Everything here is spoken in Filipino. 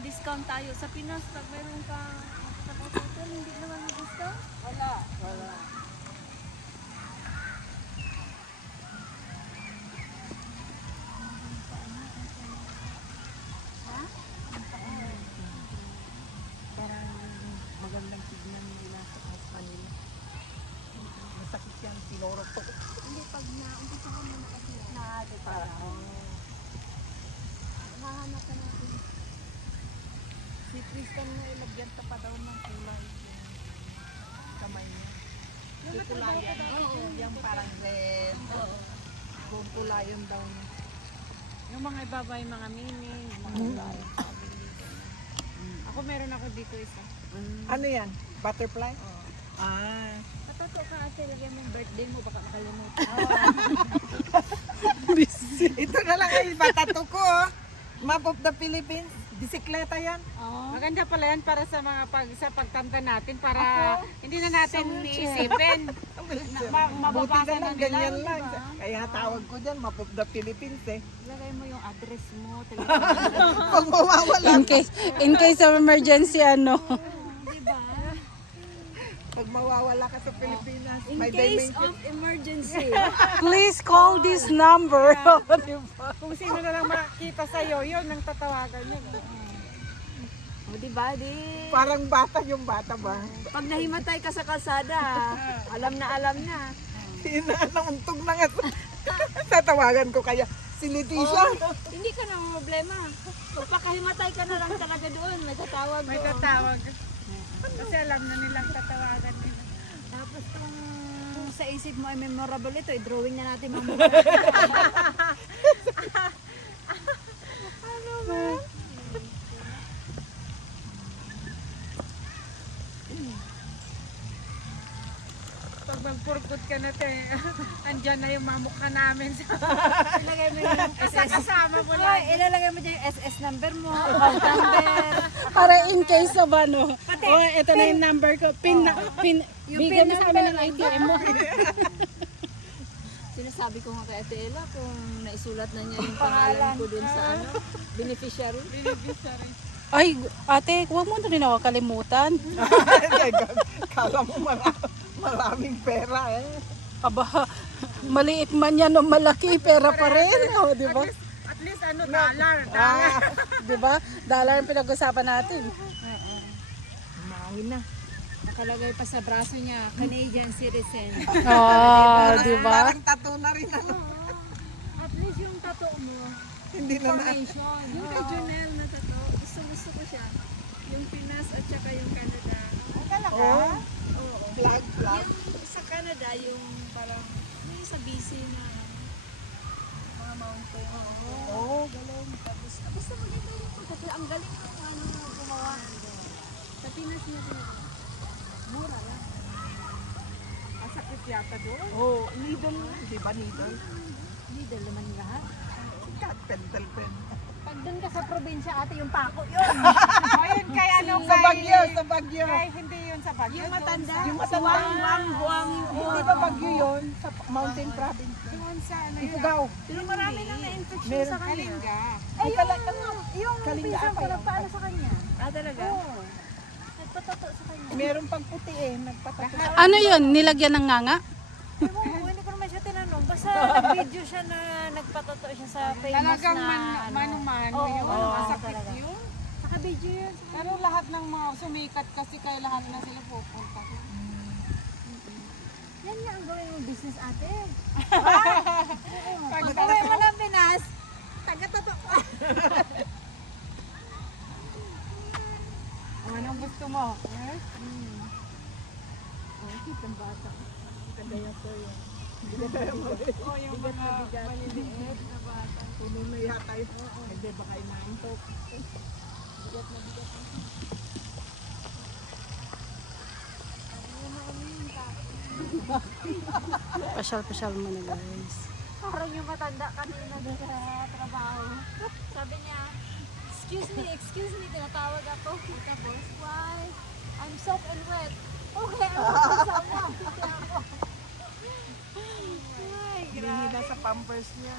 maka-discount tayo. Sa Pinas, pag meron ka hotel, hindi naman ma-discount? Wala. Wala. Ha? Parang magandang tignan nila sa Manila. Masakit yan, tinurok ko. Hindi, pag na-umpisa ka muna kasi mahanap ka natin. Si Tristan nga ilagyan pa daw ng kulay. Kamay niya. Kukulayan. Oo, yung parang red. Oo. Kukulayan daw niya. Yung mga iba yung mga mini, mga iba. Ako meron ako dito isa. Ano yan? Butterfly? Ah. Patato ka ate, lagyan mo yung birthday mo, baka makalimutan. Ito na lang ay patato ko. Map of the Philippines. Bisikleta yan. Maganda pala yan para sa mga sa pagtanda natin para hindi na natin iisipin. Buti Mababasa na lang, na nila. ganyan lang. Kaya tawag ko dyan, Map of the Philippines eh. Ilagay mo yung address mo, telephone. Pag mawawala, In case of emergency, ano. Diba? pag mawawala ka sa Pilipinas, In may case dimension. of emergency. Please call this number. Kung sino na lang makakita sa'yo, yun ang tatawagan yun. O diba, di? Parang bata yung bata ba? Pag nahimatay ka sa kalsada, alam na alam na. Sinanauntog na nga. Tatawagan ko kaya si Leticia. Hindi ka na problema. Pagpakahimatay ka na lang talaga doon, may tatawag May ko. tatawag. Kasi alam na nilang tatawagan nila. Tapos kung sa isip mo ay memorable ito, i-drawing na natin mamaya. Pag magpurkot ka na te, andyan na yung mamukha namin. Ilagay mo yung Kasama mo Ay, lang. ilalagay mo dyan yung SS number mo, account number. Para in case of ano. Oh, ito na yung number ko. Bigyan mo sa amin ng ATM mo. Sinasabi ko nga kay Ate Ella kung naisulat na niya yung pangalan ko dun sa ano, beneficiary. Ay, ate, huwag mo na rin ako kalimutan. Kala mo maraming pera eh. Aba, maliit man yan o malaki, pera pa rin. O, di ba? At least ano, dollar. Di ba? Dollar ang pinag-usapan natin. Mawi na. Nakalagay pa sa braso niya, Canadian citizen. Di ba? Parang tattoo na rin ano. At least yung tattoo mo, Hindi na na. information. Yung kay Jonelle na tattoo, gusto ko siya. Yung Pinas at saka yung Canada. Oh, flag. Yung sa Canada, yung parang, yung sa BC na mga mountain. Oh, galing. Basta maganda yung pagkakita. Ang galing ng ano gumawa. Sa Pinas niya sinabi. Mura lang. Masakit yata doon. Oh, needle. Di ba needle? Hindi naman lahat. Cat, pentel pen. Pag doon ka sa probinsya, ate, yung pako yun. O yun kay ano, Sa Baguio, sa Baguio. Kay hindi yun sa Baguio. Yung matanda. Yung matanda. Buwang. Hindi ba Baguio yun? Sa mountain province. Doon sa ano yun. Ifugao. Yung marami nang na-infection Meron. sa kanya. Kalinga. Eh, yung Kalinga pinsan ata ko yun. nagpaano sa kanya. Ah, talaga? Oo. Nagpatato sa kanya. Meron pang puti eh. Nagpatato. Ano yun? Nilagyan ng nganga? Ewan ko, hindi ko naman siya tinanong. Basta nag-video siya na nagpatato siya sa famous Talagang na ano. mano-mano Oo, yun. oo, Masakit talaga. yun. Naka-video yun. Pero lahat ng mga sumikat kasi kay lahat na sila pupunta. Yan nga ang gawin mong business, ate. Pag Pag uwi mo ng Pinas, taga-tato. anong gusto mo? Oh, kitang bata. Kagaya ko yun. O yung mga maliliit na bata. Puno na yata yun. Hindi ba kayo naintok? Pasyal-pasyal mo na guys. Parang yung matanda kanina doon sa trabaho. Sabi niya, excuse me, tinatawag ako. Tapos, why? I'm soft and wet. Okay, I'm soft and wet. Ay, Hindi na sa pampers niya.